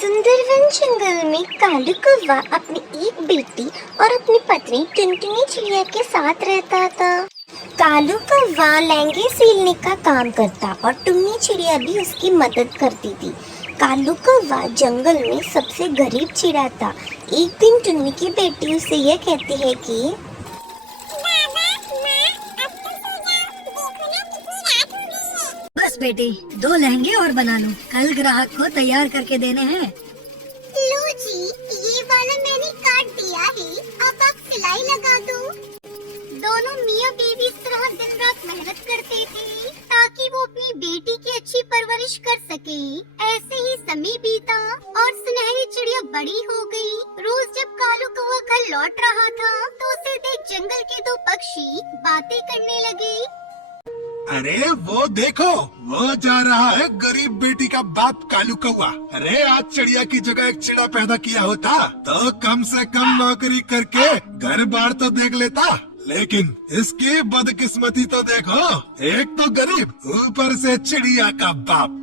सुंदरवन जंगल में कालू कौवा अपनी एक बेटी और अपनी पत्नी टुनटुनी चिड़िया के साथ रहता था। कालू कौवा लहंगे सीलने का काम करता और टुन्नी चिड़िया भी उसकी मदद करती थी। कालू कौवा जंगल में सबसे गरीब चिड़िया था। एक दिन टुन्नी की बेटी उसे यह कहती है कि बस बेटी, 2 लहंगे और बना लो, कल ग्राहक को तैयार करके देने हैं। लो जी, ये वाला मैंने काट दिया है, अब आप सिलाई लगा दो। दोनों मियाँ बीवी इस तरह दिन रात मेहनत करते थे ताकि वो अपनी बेटी की अच्छी परवरिश कर सके। ऐसे ही समय बीता और सुनहरी चिड़िया बड़ी हो गई। रोज जब कालू कौवा घर लौट रहा था तो उसे देख जंगल के 2 पक्षी बातें करने लगे। अरे वो देखो, वो जा रहा है गरीब बेटी का बाप कालू कौवा। अरे आज चिड़िया की जगह एक चिड़ा पैदा किया होता तो कम से कम नौकरी करके घर बार तो देख लेता, लेकिन इसकी बदकिस्मती तो देखो, एक तो गरीब ऊपर से चिड़िया का बाप।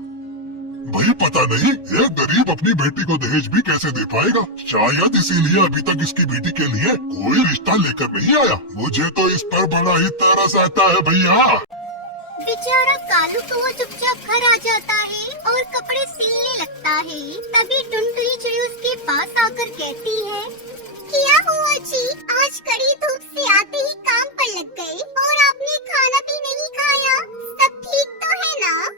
भाई पता नहीं ये गरीब अपनी बेटी को दहेज भी कैसे दे पाएगा। शायद इसीलिए अभी तक इसकी बेटी के लिए कोई रिश्ता लेकर नहीं आया। मुझे तो इस पर बड़ा ही तरस आता है भैया। बेचारा कालू कौवा चुपचाप घर आ जाता है और कपड़े सिलने लगता है। तभी टुनटुनी चिड़िया उसके पास आकर कहती है, क्या हुआ जी, आज कड़ी धूप से आते ही काम पर लग गए और आपने खाना भी नहीं खाया, सब ठीक तो है ना?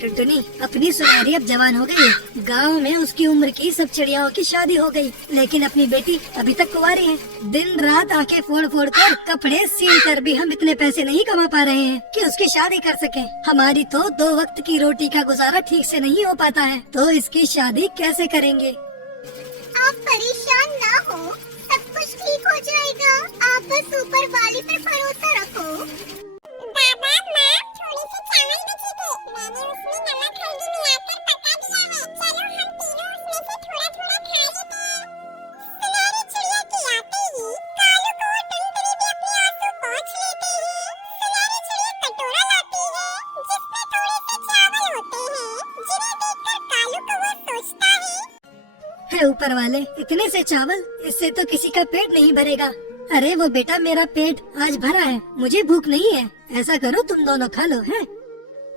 टुनटुनी, अपनी सुनहरी अब जवान हो गई है। गाँव में उसकी उम्र की सब चिड़ियाओं की शादी हो गई, लेकिन अपनी बेटी अभी तक कुंवारी है। दिन रात आंखें फोड़ फोड़ कर कपड़े सील कर भी हम इतने पैसे नहीं कमा पा रहे हैं कि उसकी शादी कर सकें। हमारी तो 2 वक्त की रोटी का गुजारा ठीक से नहीं हो पाता है, तो इसकी शादी कैसे करेंगे? आप परेशान ना हो, सब कुछ ठीक हो जाएगा। आप बस ऊपर वाले पर भरोसा रखो। बाबा, माँ, थोड़ी सी चावल बची थी, मैंने उसमें नमक हल्दी मिलाकर पका दिया है। चलो हम तीनों उसमें से थोड़ा थोड़ा खा लेते हैं। सुनहरी चिड़िया के आते ही कालू कौवा टुनटुनी भी अपने आंसू पोंछ लेते हैं। सुनहरी चिड़िया कटोरा लाती है जिसमें थोड़े से चावल होते हैं, जिन्हें देखकर कालू कौवा सोचता है, ऊपर वाले, इतने से चावल, इससे तो किसी का पेट नहीं भरेगा। अरे वो बेटा, मेरा पेट आज भरा है, मुझे भूख नहीं है। ऐसा करो, तुम दोनों खा लो। हैं?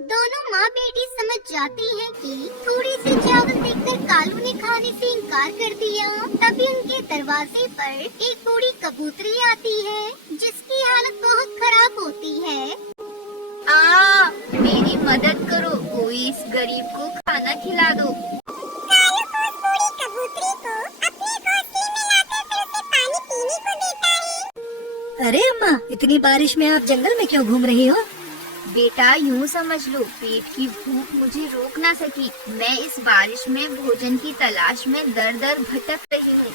दोनों माँ बेटी समझ जाती हैं कि थोड़ी सी चावल देखकर कालू ने खाने से इनकार कर दिया। तभी उनके दरवाजे पर एक बूढ़ी कबूतरी आती है जिसकी हालत बहुत खराब होती है। मेरी मदद करो, कोई इस गरीब को खाना खिला दो। कालू को उस बूढ़ी कबूतरी को अपने घोंसले में लाकर फिर उसे पानी पीने को देता है। अरे अम्मा, इतनी बारिश में आप जंगल में क्यों घूम रही हो? बेटा, यूँ समझ लो, पेट की भूख मुझे रोक ना सकी। मैं इस बारिश में भोजन की तलाश में दर दर भटक रही हूँ।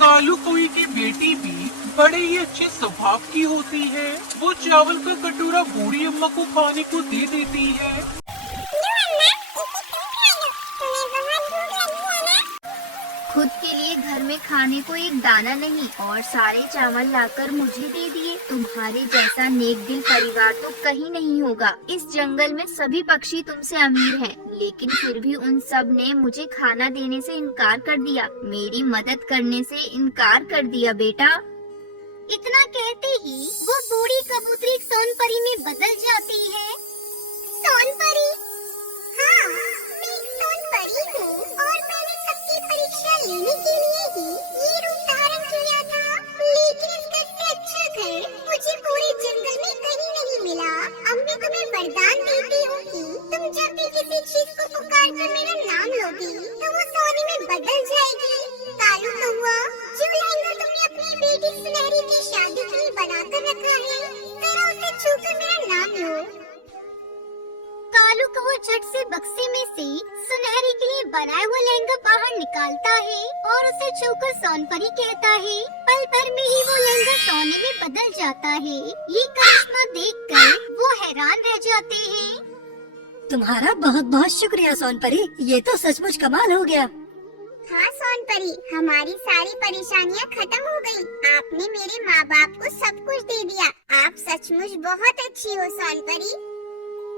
कालू कौवे की बेटी भी बड़े ही अच्छे स्वभाव की होती है। वो चावल का कटोरा बूढ़ी अम्मा को खाने को दे देती है। खुद के लिए घर में खाने को एक दाना नहीं और सारे चावल लाकर मुझे दे दिए। तुम्हारे जैसा नेक दिल परिवार तो कहीं नहीं होगा। इस जंगल में सभी पक्षी तुमसे अमीर हैं, लेकिन फिर भी उन सब ने मुझे खाना देने से इनकार कर दिया, मेरी मदद करने से इनकार कर दिया। बेटा, इतना कहते ही वो बूढ़ी कबूतरी एक सोनपरी में बदल जाती है। सोनपरी? हाँ, मैं एक सोनपरी हूँ और मैंने सबकी परीक्षा लेने के लिए ही ये रूप धारण किया था, लेकिन इसका से अच्छा घर मुझे पूरे जंगल में कहीं नहीं मिला। अब मैं तुम्हें वरदान देती हूँ कि तुम जब भी किसी चीज को पुकार कर मेरा नाम लोगी तो वो सोने में बदल जाएगी। कालू कौवा, जो लहंगा तुमने अपनी बेटी सुनहरी की शादी के लिए बनाकर रखा है, जरा उसे छूकर मेरा नाम लो। कालू कौवा झट से बक्से में से सुनहरी के लिए बनाया हुआ लहंगा बाहर निकालता है और उसे छूकर सोनपरी कहता है। पल भर में ही वो लहंगा सोने में बदल जाता है। ये करिश्मा देखकर वो हैरान रह जाते हैं। तुम्हारा बहुत बहुत शुक्रिया सोनपरी, ये तो सचमुच कमाल हो गया। हाँ सोनपरी, हमारी सारी परेशानियाँ खत्म हो गयी। आपने मेरे माँ बाप को सब कुछ दे दिया। आप सचमुच बहुत अच्छी हो सोनपरी।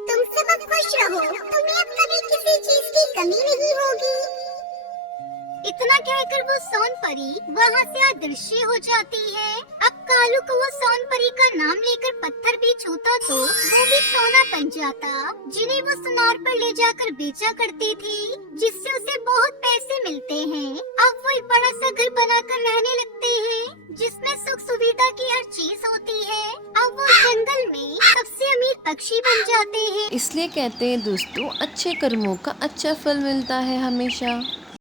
तुम सब खुश रहो, तुम्हें अब कभी किसी चीज की कमी नहीं होगी। इतना कहकर वो सोन परी वहाँ से अदृश्य हो जाती है। अब कालू को वो सोन परी का नाम लेकर पत्थर भी छूता तो वो भी सोना बन जाता, जिन्हें वो सुनार पर ले जाकर बेचा करती थी, जिससे उसे बहुत पैसे मिलते हैं। अब वो एक बड़ा सा घर बनाकर रहने लगते हैं, जिसमें सुख सुविधा की हर चीज होती है। अब वो जंगल में सबसे अमीर पक्षी बन जाते हैं। इसलिए कहते हैं दोस्तों, अच्छे कर्मों का अच्छा फल मिलता है हमेशा।